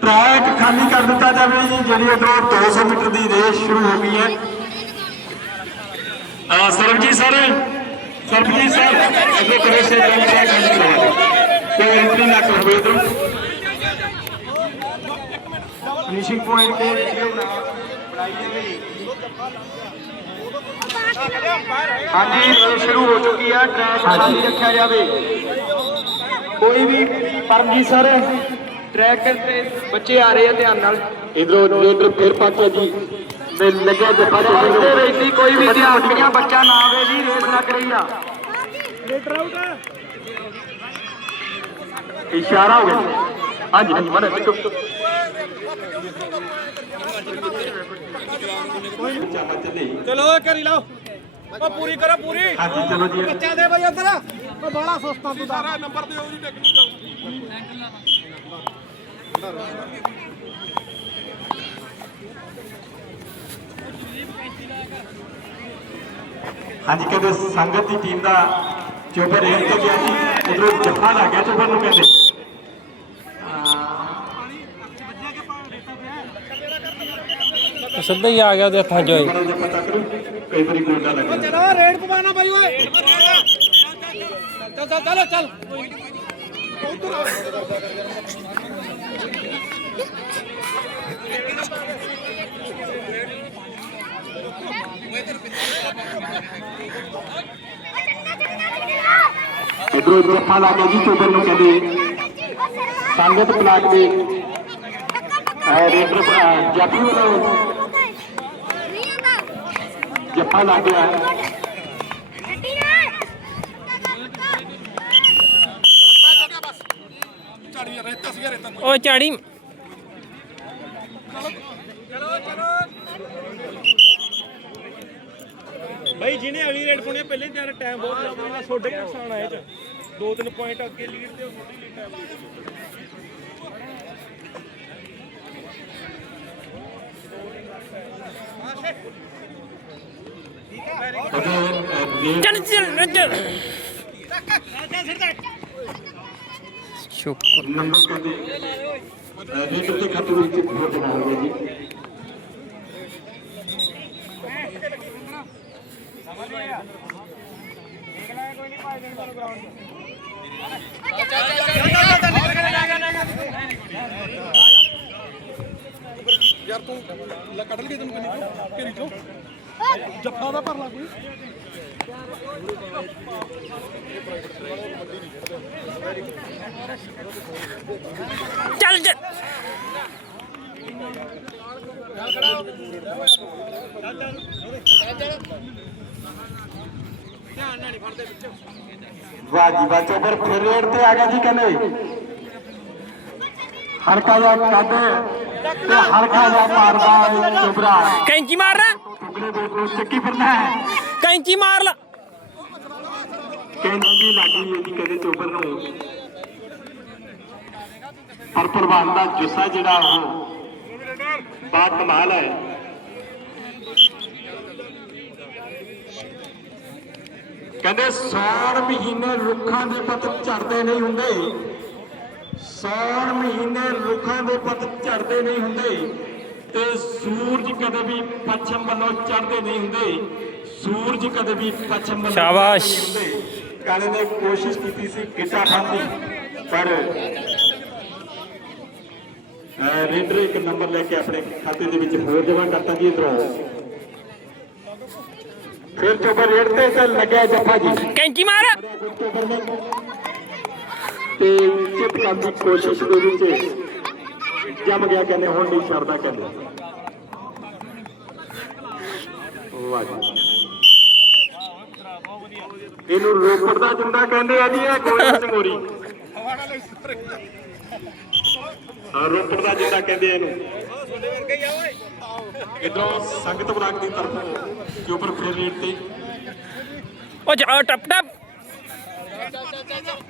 Track ਖਾਲੀ ਕਰ ਦਿੱਤਾ ਜਾਵੇ ਜੀ, ਜਿਹੜੀ ਉਧਰੋਂ 200 ਮੀਟਰ ਦੀ ਰੇਸ ਸ਼ੁਰੂ ਹੋ ਗਈ ਹੈ। ਆ ਸਰਬਜੀਤ ਸਰ ਸਰਬਜੀਤ ਸਰ, ਅੱਗੇ ਕਰੋ ਸੇ ਕੰਮ ਟਰੈਕ ਖਾਲੀ ਕਰਵਾ ਕੋਈ ਐਂਟਰੀ ਨਾ ਕਰੋ ਇਧਰੋਂ। ਫਿਨਿਸ਼ਿੰਗ ਪੁਆਇੰਟ ਤੇ ਵੀਡੀਓ ਬਣਾਈਏ ਹਾਂਜੀ, ਸ਼ੁਰੂ ਹੋ ਚੁੱਕੀ ਹੈ ਟਰੈਕ ਖਾਲੀ ਰੱਖਿਆ ਜਾਵੇ। ਕੋਈ ਵੀ ਪਰਮਜੀਤ ਸਰ ਟਰੈਕ ਤੇ ਬੱਚੇ ਆ ਰਹੇ ਆ ਧਿਆਨ ਨਾਲ। ਇਧਰੋਂ ਉਧਰ ਫਿਰ ਪਾਚਾ ਜੀ। ਮੈਂ ਲੱਗਿਆ ਜੱਫਾ ਦੇ ਵਿੱਚ ਦੀ ਕੋਈ ਵੀ ਵਿਦਿਆਰਥੀਆਂ ਬੱਚਾ ਨਾ ਆਵੇ ਜੀ ਰੇਸ ਲੱਗ ਰਹੀ ਆ। ਇਸ਼ਾਰਾ ਹੋ ਗਿਆ। ਹਾਂਜੀ ਹਾਂਜੀ ਮਨੇ ਦੇਖੋ ਚਲੋ ਕਰੀ ਲਾਓ। ਉਹ ਪੂਰੀ ਕਰੋ ਪੂਰੀ। ਹਾਂਜੀ ਚਲੋ ਜੀ। ਬੱਚਾ ਦੇ ਬਈ ਉਧਰ ਉਹ ਬੜਾ ਸਸਤਾ ਤੂੰ ਸਾਰਾ ਨੰਬਰ ਦਿਓ ਜੀ ਟੈਕਨੀਕਲ ਹਾਂਜੀ ਕਹਿੰਦੇ ਸੰਗਤ ਦੀ ਟੀਮ ਦਾ ਚੋਬਰ ਰੇਡ ਤੇ ਗਿਆ ਜੀ। ਉਧਰੋਂ ਜੱਫਾ ਲੱਗ ਗਿਆ ਚੋਬਰ ਨੂੰ ਕਹਿੰਦੇ। ਸਿੱਧਾ ਹੀ ਆ ਗਿਆ ਉਹਦੇ ਹੱਥਾਂ 'ਚ ਹੋਈ ਕਈ ਵਾਰੀ ਗੋਡਾ ਲੱਗ ਗਿਆ ਚਲੋ ਰੇਡ ਪਵਾਣਾ ਬਾਈ ਓਏ। ਚੱਲ ਚੱਲ ਚਲੋ ਚੱਲ ਇਧਰੋਂ ਜੱਫਾ ਲੱਗ ਗਿਆ ਜੀ ਚੋਬਰ ਨੂੰ ਕਹਿੰਦੇ ਸੰਗਤ ਬਲਾਕ ਦੇ ਅਹ ਰੇਡਰ ਅਹ ਜਾਫੀ ਵੱਲੋਂ ਜੱਫਾ ਲੱਗ ਗਿਆ ਉਹ ਝਾੜੀ। ਬਾਈ ਜਿਹਨੇ ਅਗਲੀ ਰੇਡ ਪਾਉਣੀ ਪਹਿਲੇ ਤਿਆਰ ਟਾਈਮ ਬਹੁਤ ਲੱਗਦਾ ਛੋਡੇ ਨੁਕਸਾਨ ਆਏ ਚ ਦੋ ਤਿੰਨ ਪੁਆਇੰਟ ਅੱਗੇ ਲੀਡ ਤੇ ਛੋਟੀ ਲੀਡ ਟਾਈਮ ਚੱਲ ਚੱਲ ਚੱਲ। ਸ਼ੁਕਰ ਨੰਬਰ ਕਹਿੰਦੇ ਅਹ ਰੇਡਰ ਦੇ ਵਿੱਚ ਹੋਰ ਬਣਾ ਹੋਵੇ ਜੀ ਯਾਰ ਤੂੰ ਕੱਢ ਲਈਏ ਤੈਨੂੰ ਕਿੰਨੀ ਤੋਂ ਕਿਹੜੀ ਤੋਂ ਜੱਫਾ ਦਾ ਭਰ ਲਾ ਕੋਈ। ਚੱਲ ਚੱਲ ਵਾਹ ਜੀ ਵਾਹ ਚੋਬਰ ਫਿਰ ਰੇਡ ਤੇ ਆ ਗਿਆ ਜੀ ਕਹਿੰਦੇ। ਹਲਕਾ ਜਿਹਾ ਕੱਢ ਤੇ ਹਲਕਾ ਜਿਹਾ ਮਾਰਦਾ ਚੋਬਰਾ ਕੈਂਚੀ ਮਾਰ ਰਾ ਟੁਕੜੇ ਦੇ ਚੱਕੀ ਫਿਰਦਾ ਹੈ। ਕੈਂਚੀ ਮਾਰ ਲਾ। ਕਹਿੰਦੀ ਲੱਗੀ ਹੈ ਜੀ ਕਹਿੰਦੇ ਚੋਬਰ ਨੂੰ ਪਰ ਪ੍ਰਵਾਨ ਦਾ ਜੁੱਸਾ ਜਿਹੜਾ ਉਹ ਬਾਤ ਕਮਾਲ ਹੈ। ਕਹਿੰਦੇ ਸੌਣ ਮਹੀਨੇ ਰੁੱਖਾਂ ਦੇ ਪੱਤ ਝੜਦੇ ਨਹੀਂ ਹੁੰਦੇ। ਸੌਣ ਮਹੀਨੇ ਰੁੱਖਾਂ ਦੇ ਪੱਤ ਝੜਦੇ ਨਹੀਂ ਹੁੰਦੇ। ਤੇ ਸੂਰਜ ਕਦੇ ਵੀ ਪੱਛਮ ਵੱਲੋਂ ਚੜ੍ਹਦੇ ਨਹੀਂ ਹੁੰਦੇ। ਸੂਰਜ ਕਦੇ ਵੀ ਪੱਛਮ ਵੱਲੋਂ ਸ਼ਾਬਾਸ਼। ਕਾਲੇ ਨੇ ਕੋਸ਼ਿਸ਼ ਕੀਤੀ ਸੀ ਗਿੱਟਾ ਫੜਨ ਦੀ ਪਰ ਰੇਡਰ ਇੱਕ ਨੰਬਰ ਲੈ ਕੇ ਆਪਣੇ ਖਾਤੇ ਦੇ ਵਿੱਚ ਹੋਰ ਜਮਾ ਕਰਤਾ ਜੀ ਇਧਰੋਂ। ਫਿਰ ਚੋਬਰ ਰੇਡ ਤੇ ਤੇ ਲੱਗਿਆ ਜੱਫਾ ਜੀ। ਕੈਂਚੀ ਮਾਰ। ਤੇ ਕਰਨ ਦੀ ਕੋਸ਼ਿਸ਼ ਦੇ ਵਿੱਚ ਜਮ ਗਿਆ ਕਹਿੰਦੇ ਹੁਣ ਨਹੀਂ ਛੱਡਦਾ ਕਹਿੰਦੇ। ਵਾਹ ਜੀ। ਇਹਨੂੰ ਰੋਪੜ ਦਾ ਜਿੰਦਾ ਕਹਿੰਦੇ ਆ ਜੀ ਇਹ ਗੋਲੀ ਚਮੋਰੀ ਹਾਂ ਰੋਪੜ ਦਾ ਜਿੰਦਾ ਕਹਿੰਦੇ ਆ ਇਹਨੂੰ। ਇਧਰੋਂ ਸੰਗਤ ਬਲਾਕ ਦੀ ਤਰਫੋਂ ਚੋਪਰ ਫੇਰ ਰੇਟ ਤੇ। ਉਹ ਜਾ ਟਪ ਟਪ।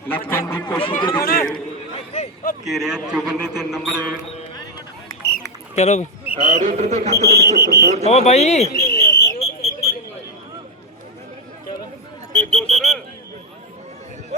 ਲੱਭਣ ਦੀ ਕੋਸ਼ਿਸ਼ ਦੇ ਵਿੱਚ ਘੇਰਿਆ ਚੁਗਣ ਦੇ ਤੇ ਨੰਬਰ। ਚਲੋ। ਵੀ। ਰੇਡਰ ਦੇ ਖਾਤੇ ਦੇ ਵਿੱਚ ਉਹ ਬਾਈ।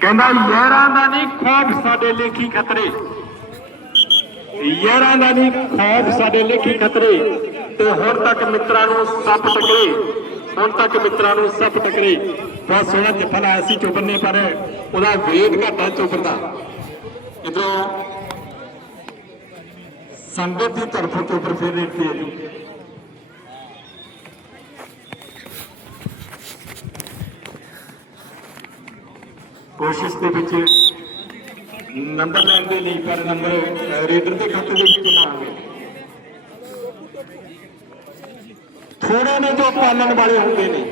ਕਹਿੰਦਾ, ਯਾਰਾਂ ਦਾ ਨਹੀਂ ਖੌਫ ਸਾਡੇ ਲੇਖੀ ਖਤਰੇ। ਯਾਰਾਂ ਦਾ ਨਹੀਂ ਖੌਫ ਸਾਡੇ ਲੇਖੀ ਖਤਰੇ। ਤੇ ਹੁਣ ਤੱਕ ਮਿੱਤਰਾਂ ਨੂੰ ਸੱਪ ਟਕਰੇ। ਹੁਣ ਤੱਕ ਮਿੱਤਰਾਂ ਨੂੰ ਸੱਪ ਟਕਰੇ। ਬਹੁਤ ਸੋਹਣਾ ਜੱਫਾ ਲਾਇਆ ਸੀ ਚੋਬਰ ਨੇ ਪਰ ਉਹਦਾ ਵੇਗ ਘਟਾ ਚੋਬਰ ਦਾ ਇਧਰੋਂ ਸੰਗਤ ਦੀ ਤਰਫੋਂ ਚੋਬਰ ਫੇਰ ਰੇਟ ਤੇ ਹੈ ਜੀ ਕੋਸ਼ਿਸ਼ ਦੇ ਵਿੱਚ ਨੰਬਰ ਲੈਣ ਦੇ ਲਈ ਪਰ ਨੰਬਰ ਰੇਡਰ ਦੇ ਖਾਤੇ ਦੇ ਵਿੱਚ ਨਾ ਆਵੇ। ਥੋੜੇ ਨੇ ਜੋ ਪਾਲਣ ਵਾਲੇ ਹੁੰਦੇ ਨੇ।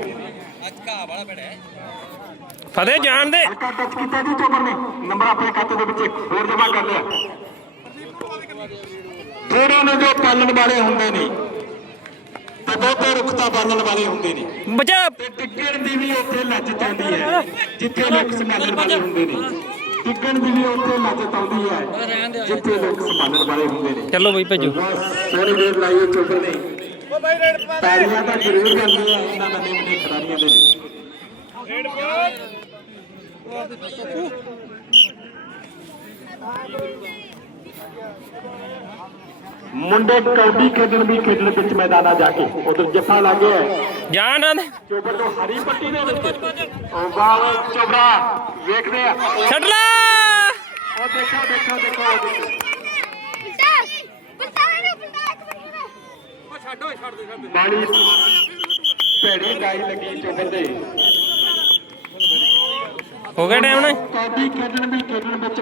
ਫਤਿਹ ਜਾਣ ਦੇ। ਹਲਕਾ ਟੱਚ ਕੀਤਾ ਜੀ ਚੋਬਰ ਨੇ। ਨੰਬਰ ਆਪਣੇ ਖਾਤੇ ਦੇ ਵਿੱਚ ਹੋਰ ਜਮਾ ਕਰ ਲਿਆ। ਥੋੜੇ ਨੇ ਜੋ ਪਾਲਣ ਵਾਲੇ ਹੁੰਦੇ ਨੇ। ਤੇ ਬਹੁਤੇ ਰੁੱਖਤਾ ਪਾਲਣ ਵਾਲੇ ਹੁੰਦੇ ਨੇ। ਬਚਾ। ਤੇ ਟਿੱਕਣ ਦੀ ਵੀ ਉੱਥੇ ਲੱਜਤ ਆਉਂਦੀ ਹੈ ਜਿੱਥੇ ਲੋਕ ਸੰਭਾਲਣ ਵਾਲੇ ਹੁੰਦੇ ਨੇ। ਟਿੱਕਣ ਦੀ ਵੀ ਉੱਥੇ ਲੱਜਤ ਆਉਂਦੀ ਹੈ ਜਿੱਥੇ ਲੋਕ ਸੰਭਾਲਣ ਵਾਲੇ ਹੁੰਦੇ ਨੇ। ਚਲੋ ਬਈ ਭੇਜੋ। ਬਹੁਤ ਸੋਹਣੀ ਰੇਡ ਲਾਈ ਹੈ ਚੋਬਰ ਨੇ ਤਾੜੀਆਂ ਤਾਂ ਜ਼ਰੂਰ ਜਾਂਦੀਆਂ ਇਹਨਾਂ ਨਵੇਂ ਨਵੇਂ ਖਿਡਾਰੀਆਂ ਦੇ ਲਈ ਮੁੰਡੇ ਕੌਡੀ ਖੇਡਣ ਵੀ ਖੇਡਣ ਵਿੱਚ ਮੈਦਾਨਾਂ ਜਾ ਕੇ ਉਧਰ ਜੱਫਾ ਲੱਗ ਹੈ। ਜਾਣ ਨਾ ਦੇ। ਚੋਬਰ ਤੋਂ ਹਰੀ ਪੱਟੀ ਦੇ ਵਿੱਚ ਉਹ ਬਾਲ ਚੋਬਰਾ ਵੇਖਦੇ ਆ। ਉਹ ਛੱਡ ਲਾ। ਦੇਖੋ ਦੇਖੋ ਦੇਖੋ ਉਹ ਦੇਖੋ। ਬਾੜੀ ਭੇੜੀ ਗਾਈ ਲੱਗੀ ਚੋਬਰ ਦੇ। ਹੋ ਗਿਆ ਟਾਈਮ ਨਾ? ਕੌਡੀ ਖੇਡਣ ਵੀ ਖੇਡਣ ਵਿੱਚ